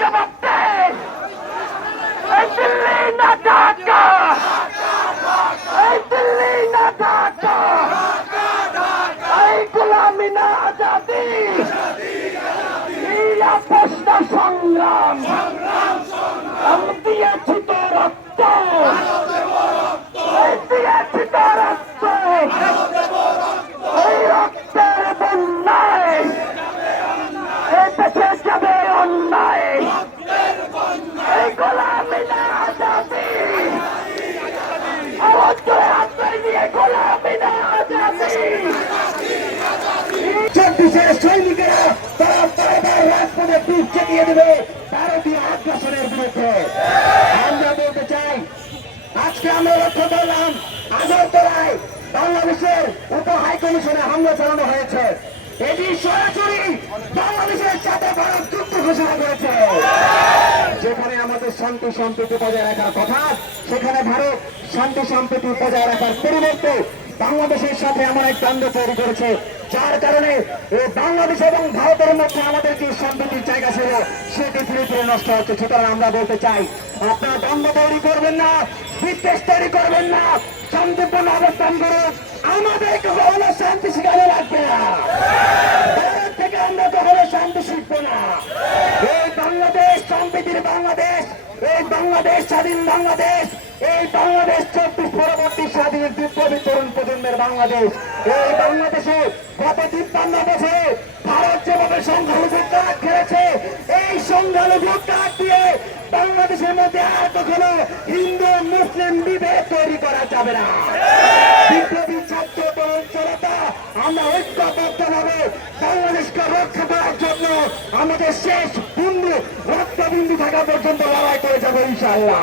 জবাব দেন এই দিল্লি না ঢাকা এই দিল্লি না ঢাকা এই গোলামি না আজাদি প্রশ্ন সংগ্রাম। আমি তো রক্ত। চব্বিশের সৈনিকেরা তারা বারবার রাজপথে পিঠ চেপিয়ে দেবে ভারতীয় আগ্রাসনের বিরুদ্ধে। আমরা বলতে চাই, আজকে আমরা লক্ষ্য করলাম, আগরতলায় বাংলাদেশের উপ হাই হামলা চালানো হয়েছে। এটি সরাসরি বাংলাদেশের সাথে ভারত যুদ্ধ ঘোষণা করেছে। যেখানে আমাদের শান্তি সম্প্রীতি বজায় রাখার কথা, সেখানে ভারত শান্তি সম্প্রীতি বজায় রাখার পরিবর্তে বাংলাদেশের সাথে এমন এক দ্বন্দ্ব তৈরি করেছে, যার কারণে বাংলাদেশ এবং ভারতের মধ্যে আমাদের যে সম্প্রীতির জায়গা ছিল, সেটি ধীরে ধীরে নষ্ট হচ্ছে। সুতরাং আমরা বলতে চাই, আপনারা দ্বন্দ্ব তৈরি করবেন না, বিদ্বেষ তৈরি করবেন না, শান্তিপূর্ণ অবস্থান করুন। আমাদের কখনো শান্তি শিখানো লাগবে না। ভারত থেকে আমরা কখনো শান্তি শিখব না। এই বাংলাদেশ, সম্প্রীতির বাংলাদেশ, এই বাংলাদেশ, স্বাধীন বাংলাদেশ, এই বাংলাদেশ চব্বিশ পরবর্তী স্বাধীন বিপ্লবী তরুণ প্রজন্মের বাংলাদেশ। এই বাংলাদেশে গত তিপ্পান্ন বছরে ভারত যেভাবে সংখ্যালঘু কাঠ খেলেছে, এই সংখ্যালঘু কাঠ দিয়ে বাংলাদেশের মধ্যে আর কখনো হিন্দু, মুসলিম বিভেদ তৈরি করা যাবে না। বিপ্লবী ছাত্র তরুণ জনতা, আমরা ঐক্যবদ্ধভাবে বাংলাদেশকে রক্ষা করার জন্য আমাদের শেষ বিন্দু রক্ত বিন্দু থাকা পর্যন্ত লড়াই করে যাব ইনশাল্লাহ